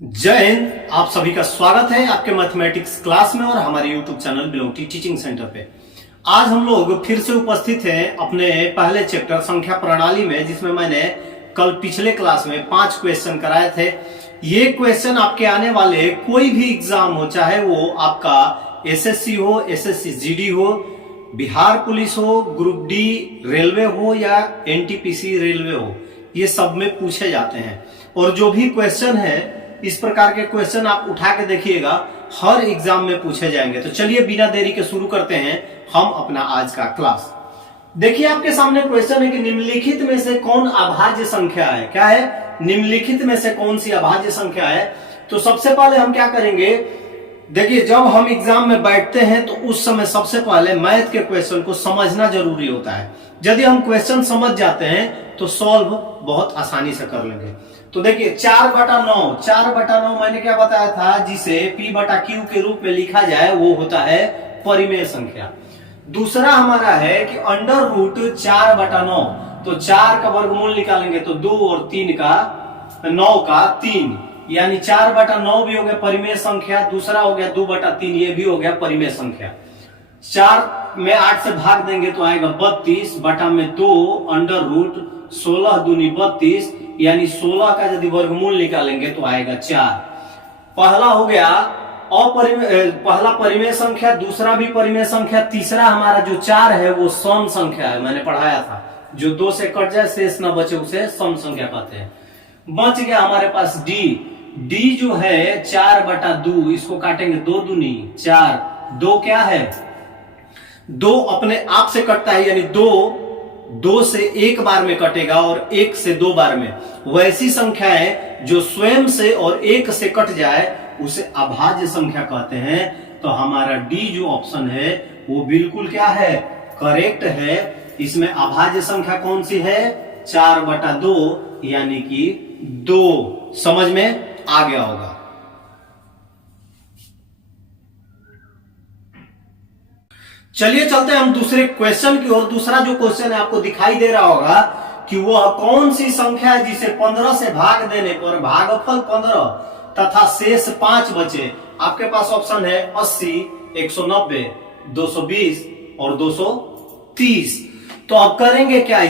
जय हिंद। आप सभी का स्वागत है आपके मैथमेटिक्स क्लास में और हमारे यूट्यूब चैनल बिलोंगटी टीचिंग सेंटर पे। आज हम लोग फिर से उपस्थित हैं अपने पहले चैप्टर संख्या प्रणाली में, जिसमें मैंने कल पिछले क्लास में 5 क्वेश्चन कराए थे। ये क्वेश्चन आपके आने वाले कोई भी एग्जाम हो, चाहे वो आपका एसएससी हो, एसएससी जीडी हो, बिहार पुलिस हो, ग्रुप डी रेलवे हो या एनटीपीसी रेलवे हो, ये सब में पूछे जाते हैं। और जो भी क्वेश्चन है, इस प्रकार के क्वेश्चन आप उठा के देखिएगा, हर एग्जाम में पूछे जाएंगे। तो चलिए बिना देरी के शुरू करते हैं हम अपना आज का क्लास। देखिए आपके सामने क्वेश्चन है कि निम्नलिखित में से कौन अभाज्य संख्या है। क्या है? निम्नलिखित में से कौन सी अभाज्य संख्या है। तो सबसे पहले हम क्या करेंगे, देखिए जब हम एग्जाम में बैठते हैं तो उस समय सबसे पहले मैथ के क्वेश्चन को समझना जरूरी होता है। यदि हम क्वेश्चन समझ जाते हैं तो सॉल्व बहुत आसानी से कर लेंगे। तो देखिए 4/9 मैंने क्या बताया था, जिसे P/Q के रूप में लिखा जाए वो होता है परिमेय संख्या। दूसरा हमारा है कि √4/9, तो 4 का वर्गमूल निकालेंगे तो 2 और 3 का 9 का 3, यानी 4/9 भी हो गया परिमेय संख्या। दूसरा हो गया 2/3, ये भी हो गया परिमेय संख्या। 4 में 8 से भाग देंगे तो आएगा 32 बटा में 2 √16 दूनी 32, यानी 16 का यदि वर्गमूल निकालेंगे तो आएगा 4। पहला हो गया पहला परिमेय संख्या, दूसरा भी परिमेय संख्या, तीसरा हमारा जो 4 है वो सम संख्या है। मैंने पढ़ाया था, जो 2 से कट जाए शेष न बचे उसे सम संख्या कहते हैं। बच गया हमारे पास डी जो है 4/2, इसको काटेंगे 2 दूनी 4, 2 क्या है, 2 अपने आप से कटता है, यानी 2 से 1 बार में कटेगा और 1 से 2 बार में। वैसी संख्याएं जो स्वयं से और 1 से कट जाए उसे अभाज्य संख्या कहते हैं। तो हमारा डी जो ऑप्शन है वो बिल्कुल क्या है, करेक्ट है। इसमें अभाज्य संख्या कौन सी है, 4/2, यानी कि 2। समझ में आ गया होगा। चलिए चलते हैं हम दूसरे क्वेश्चन की ओर। दूसरा जो क्वेश्चन है आपको दिखाई दे रहा होगा कि वह कौन सी संख्या है जिसे 15 से भाग देने पर भागफल 15 तथा शेष 5 बचे। आपके पास ऑप्शन है 80, 190, 220 और 230। तो अब करेंगे क्या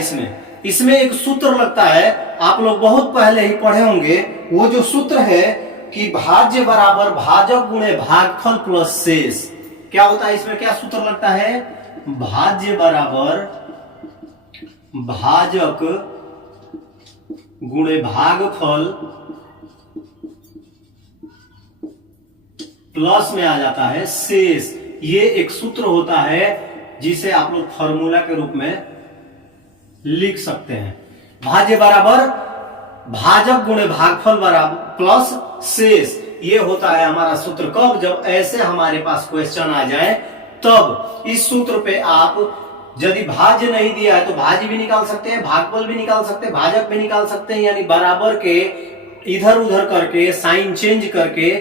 इसमें एक सूत्र लगता है, आप लोग बहुत पहले ही पढ़े होंगे। वो जो सूत्र है कि भाज्य बराबर भाजक गुणे भागफल प्लस शेष। क्या होता है इसमें, क्या सूत्र लगता है, भाज्य बराबर भाजक गुणे भागफल प्लस में आ जाता है शेष। ये एक सूत्र होता है जिसे आप लोग फॉर्मूला के रूप में लिख सकते हैं। भाज्य बराबर भाजक गुणे भागफल बराबर प्लस शेष, ये होता है हमारा सूत्र। कब? जब ऐसे हमारे पास क्वेश्चन आ जाए तब। इस सूत्र पे आप यदि भाज्य नहीं दिया है तो भाज्य भी निकाल सकते हैं, भागफल भी निकाल सकते हैं, भाजक भी निकाल सकते हैं, यानी बराबर के इधर उधर करके साइन चेंज करके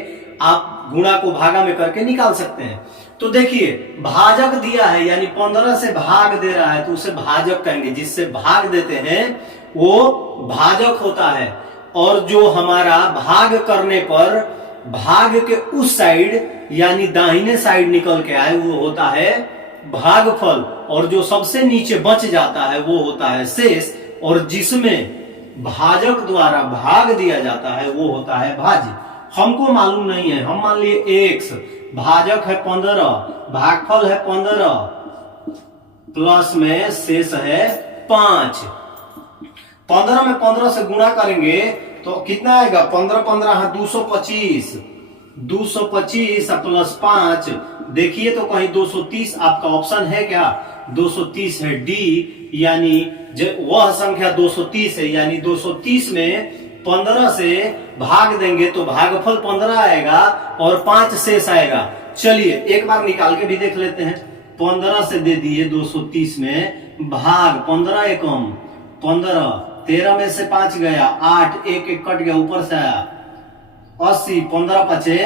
आप गुणा को भागा में करके निकाल सकते हैं। तो देखिए भाजक दिया है, यानी 15 से भाग दे रहा है तो उसे भाजक कहेंगे। जिससे भाग देते हैं वो भाजक होता है। और जो हमारा भाग करने पर भाग के उस साइड यानी दाहिने साइड निकल के आए वो होता है भागफल। और जो सबसे नीचे बच जाता है वो होता है शेष। और जिसमें भाजक द्वारा भाग दिया जाता है वो होता है भाज्य। हमको मालूम नहीं है, हम मान लिए x, भाजक है 15, भागफल है 15, प्लस में शेष है 5। 15 में 15 से गुणा करेंगे तो कितना आएगा, 15 है 225, 225 प्लस 5, देखिए तो कहीं 230 आपका ऑप्शन है क्या, 230 है डी, यानी वह संख्या 230 है। यानी 230 में 15 से भाग देंगे तो भागफल 15 आएगा और 5 शेष आएगा। चलिए एक बार निकाल के भी देख लेते हैं। 15 से दे दिए 230 में भाग 15 एकम 15, 13 में से 5 गया 8, 1 1 कट गया ऊपर से आया 80, 15 पचे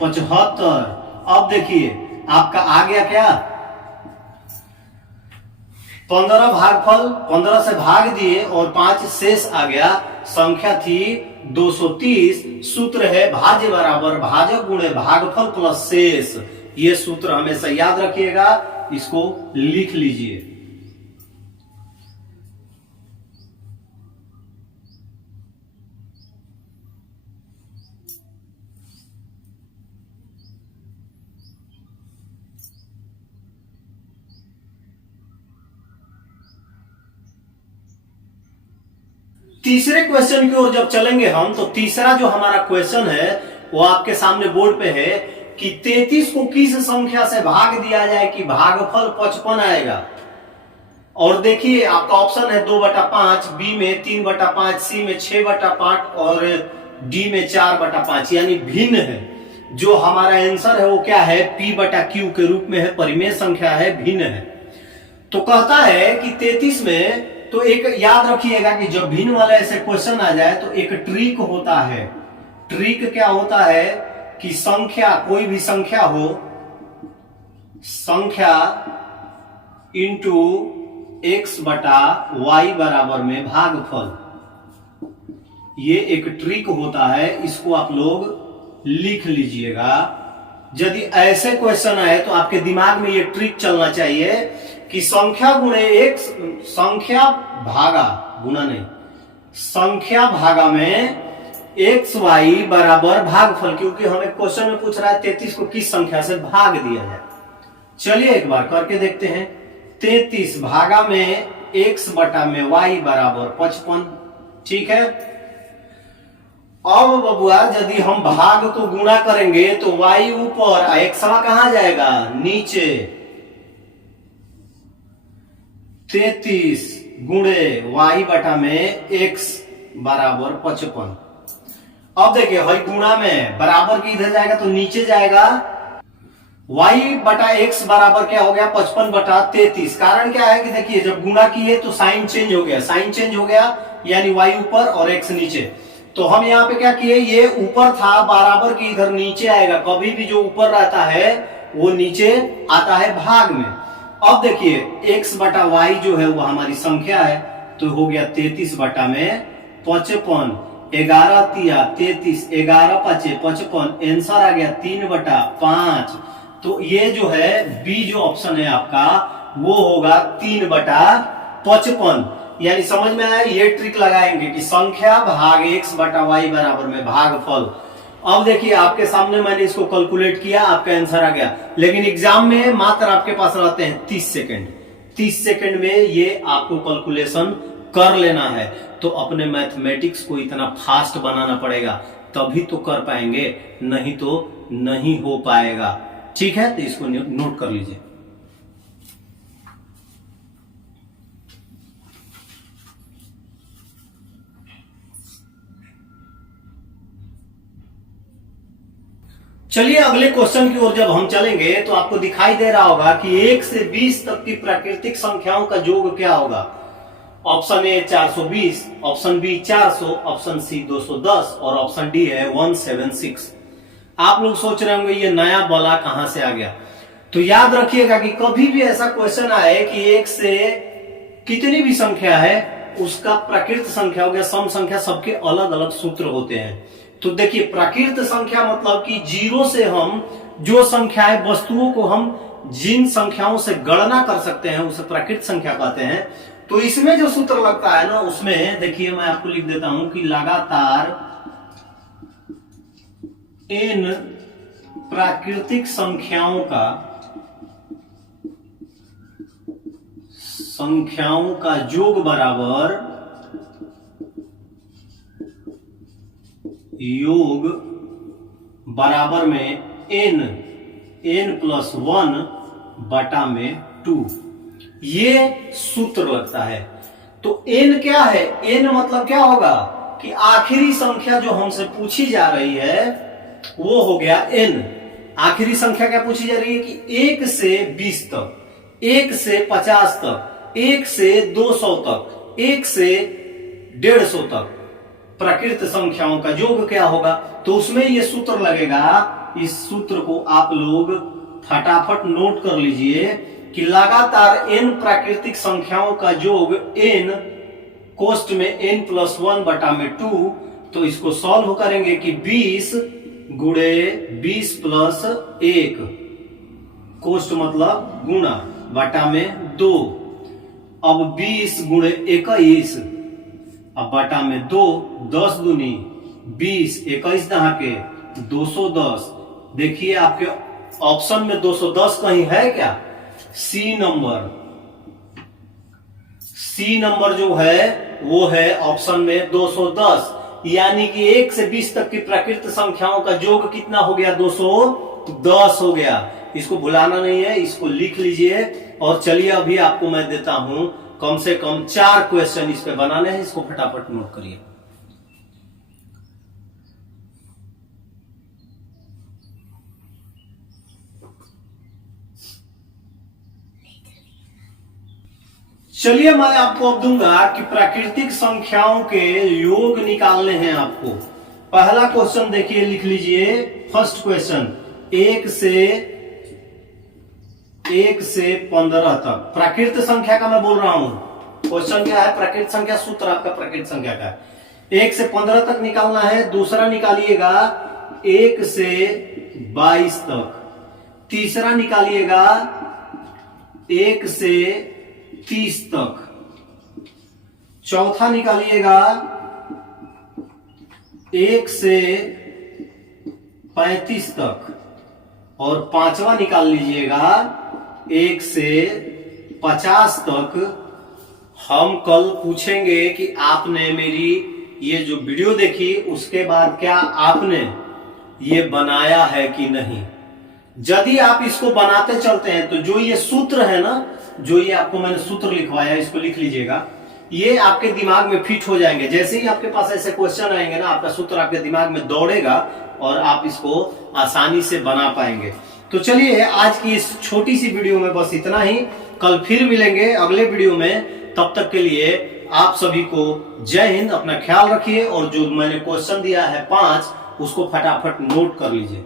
75। अब देखिए आपका आ गया क्या, 15 भागफल 15 से भाग दिए और 5 शेष आ गया। संख्या थी 230। सूत्र है भाज्य बराबर भाजक गुणे भागफल प्लस शेष। ये सूत्र हमेशा याद रखिएगा, इसको लिख लीजिए। तीसरे क्वेश्चन की ओर जब चलेंगे हम, तो तीसरा जो हमारा क्वेश्चन है वो आपके सामने बोर्ड पे है कि 33 को किस संख्या से भाग दिया जाए कि भागफल 55 आएगा। और देखिए आपका ऑप्शन है 2/5, बी में 3/5, सी में 6/5 और डी में 4/5, यानी भिन्न है। जो हमारा आंसर है वो क्या है, p/q के रूप में है, परिमेय संख्या है, भिन्न है। तो कहता है कि 33 में, तो एक याद रखिएगा कि जब भिन्न वाला ऐसे क्वेश्चन आ जाए तो एक ट्रिक होता है। ट्रिक क्या होता है कि संख्या, कोई भी संख्या हो, संख्या इंटू x/y बराबर में भागफल, ये एक ट्रिक होता है, इसको आप लोग लिख लीजिएगा। यदि ऐसे क्वेश्चन आए तो आपके दिमाग में ये ट्रिक चलना चाहिए कि संख्या गुणे एक, संख्या भागा, गुना नहीं, संख्या भागा में xy बराबर भागफल, क्योंकि हमें क्वेश्चन में पूछ रहा है 33 को किस संख्या से भाग दिया जाए। चलिए एक बार करके देखते हैं। 33 भागा में x/y बराबर 55। ठीक है, अब बबुआ यदि हम भाग को गुणा करेंगे तो y ऊपर, xवा कहां जाएगा, नीचे। 33 गुणे y बटा में x बराबर 55। अब देखिए हई गुणा में बराबर की इधर जाएगा तो नीचे जाएगा। y बटा x बराबर क्या हो गया, 55/33। कारण क्या है कि देखिए जब गुणा किए तो साइन चेंज हो गया, साइन चेंज हो गया, यानी y ऊपर और x नीचे। तो हम यहाँ पे क्या किए, ये ऊपर था, बराबर की इधर नीचे आएगा। कभी भी जो ऊपर रहता है वो नीचे आता है भाग में। अब देखिए x/y जो है वो हमारी संख्या है, तो हो गया 33 बटा में 55। 11×3 = 33, 11×5 = 55। आंसर आ गया 3/5। तो ये जो है बी जो ऑप्शन है आपका वो होगा 3/55। यानी समझ में आया, ये ट्रिक लगाएंगे कि संख्या भाग x/y बराबर में भागफल। अब देखिए आपके सामने मैंने इसको कैलकुलेट किया, आपका आंसर आ गया। लेकिन एग्जाम में मात्र आपके पास रहते हैं 30 सेकंड। 30 सेकंड में ये आपको कैलकुलेशन कर लेना है। तो अपने मैथमेटिक्स को इतना फास्ट बनाना पड़ेगा, तभी तो कर पाएंगे, नहीं तो नहीं हो पाएगा। ठीक है, तो इसको नोट कर लीजिए। चलिए अगले क्वेश्चन की ओर जब हम चलेंगे तो आपको दिखाई दे रहा होगा कि 1 से 20 तक की प्राकृतिक संख्याओं का योग क्या होगा। Option A 420, option B 400, option C 210 और ऑप्शन डी है 176। आप लोग सोच रहे होंगे ये नया बला कहां से आ गया। तो याद रखिएगा कि कभी भी ऐसा क्वेश्चन आए कि 1 से कितनी भी संख्या है उसका प्राकृत संख्या हो गया, सम संख्या, सबके अलग अलग सूत्र होते हैं। तो देखिए प्राकृत संख्या मतलब कि 0 से हम जो संख्याएं, वस्तुओं को हम जिन संख्याओं से गणना कर सकते हैं उसे प्राकृत संख्या कहते हैं। तो इसमें जो सूत्र लगता है ना, उसमें देखिए मैं आपको लिख देता हूं कि लगातार n प्राकृतिक संख्याओं का योग बराबर में n+1/2, ये सूत्र लगता है। तो n क्या है, n मतलब क्या होगा कि आखिरी संख्या जो हमसे पूछी जा रही है वो हो गया n। आखिरी संख्या क्या पूछी जा रही है कि 1 से 20 तक, 1 से 50 तक, 1 से 200 तक, 1 से 150 तक प्राकृत संख्याओं का योग क्या होगा। तो उसमें ये सूत्र लगेगा। इस सूत्र को आप लोग फटाफट नोट कर लीजिए कि लगातार n प्राकृतिक संख्याओं का योग n कोष्ठ में n+1/2 तो इसको सॉल्व करेंगे कि 20 गुणे 20 प्लस 1 कोष्ट मतलब गुणा बटा में 2। अब 20 गुणे 21 अब बटा में 2, 10 दूनी 20, 21 दहाके 210। देखिए आपके ऑप्शन में 210 कहीं है क्या? सी नंबर जो है वो है ऑप्शन में 210, यानी कि 1 से 20 तक की प्राकृत संख्याओं का योग कितना हो गया? 210 हो गया। इसको भुलाना नहीं है, इसको लिख लीजिए। और चलिए अभी आपको मैं देता हूं कम से कम 4 क्वेश्चन इस पे बनाने हैं, इसको फटाफट नोट करिए। चलिए मैं आपको अब दूंगा कि प्राकृतिक संख्याओं के योग निकालने हैं आपको। पहला क्वेश्चन देखिए, लिख लीजिए। फर्स्ट क्वेश्चन 1 से 15 तक प्राकृत संख्या का मैं बोल रहा हूं। क्वेश्चन क्या है? प्राकृत संख्या, सूत्र आपका प्राकृत संख्या का 1 से 15 तक निकालना है। दूसरा निकालिएगा 1 से 22 तक। तीसरा निकालिएगा 1 से 30 तक। चौथा निकालिएगा 1 से 35 तक। और पांचवा निकाल लीजिएगा 1 से 50 तक। हम कल पूछेंगे कि आपने मेरी ये जो वीडियो देखी उसके बाद क्या आपने ये बनाया है कि नहीं। यदि आप इसको बनाते चलते हैं तो जो ये सूत्र है ना, जो ये आपको मैंने सूत्र लिखवाया, इसको लिख लीजिएगा। ये आपके दिमाग में फिट हो जाएंगे। जैसे ही आपके पास ऐसे क्वेश्चन आएंगे ना, आपका सूत्र आपके दिमाग में दौड़ेगा और आप इसको आसानी से बना पाएंगे। तो चलिए आज की इस छोटी सी वीडियो में बस इतना ही। कल फिर मिलेंगे अगले वीडियो में। तब तक के लिए आप सभी को जय हिंद। अपना ख्याल रखिए और जो मैंने क्वेश्चन दिया है 5 उसको फटाफट नोट कर लीजिए।